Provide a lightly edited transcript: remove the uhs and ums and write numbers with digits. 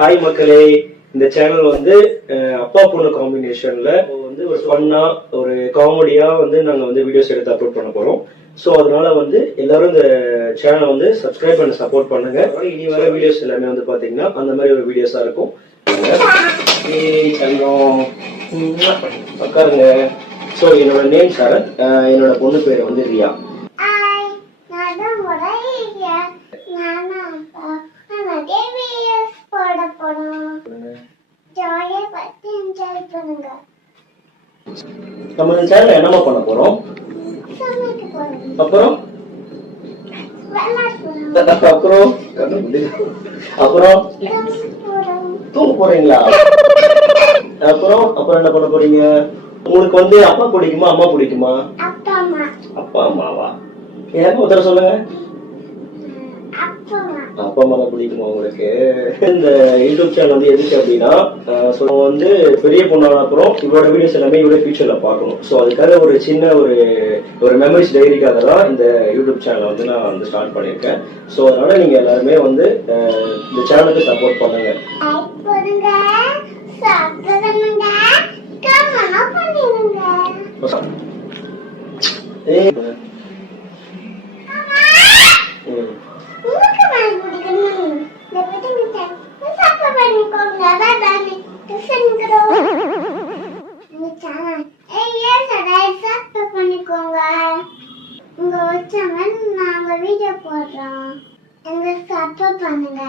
Hi மக்களே, இந்த channel வந்து அப்பா பொண்ணு காம்பினேஷன்ல வந்து ஒரு ஃபன்னா ஒரு காமெடியா வந்து நாங்க வந்து வீடியோஸ் எடுத்து அப்லோட் பண்ண போறோம். ஸோ அதனால வந்து எல்லாரும் இந்த சேனலை வந்து சப்ஸ்கிரைப் பண்ணி சப்போர்ட் பண்ணுங்க. இனி வர வீடியோஸ் எல்லாமே வந்து பாத்தீங்கன்னா அந்த மாதிரி ஒரு வீடியோஸா இருக்கும். உட்காருங்க. ஸோ என்னோட நேம் சரத், என்னோட பொண்ணு பேர் வந்து ரியா. நம்ம இந்த சேனல்ல என்னமா பண்ண போறோம்? அப்புறம் அப்புறம் அப்புறம் தூங்க போறீங்களா? அப்புறம் அப்புறம் என்ன பண்ண போறீங்க? உங்களுக்கு வந்து அப்பா பிடிக்குமா அம்மா பிடிக்குமா? அப்பா அம்மாவா? எனக்கு ஒருத்தர சொல்லுங்க. அப்பா அம்மா பிடிக்குமா உங்களுக்கு? இந்த யூடியூப் சேனல் வந்து எதுக்கு அப்படின்னா, வந்து பெரிய பொண்ணான அப்புறம் இவரோட வீடியோஸ் எல்லாமே இவரோட ஃபியூச்சர்ல பார்க்கணும். ஸோ அதுக்காக ஒரு சின்ன ஒரு மெமரிஸ் டைரிக்காக தான் இந்த யூடியூப் சேனலை வந்து நான் வந்து ஸ்டார்ட் பண்ணியிருக்கேன். ஸோ அதனால நீங்க எல்லாருமே வந்து இந்த சேனலுக்கு சப்போர்ட் பண்ணுங்க. உங்க வீடியோ போடுறோம், எங்க சப்போர்ட் பண்ணுங்க.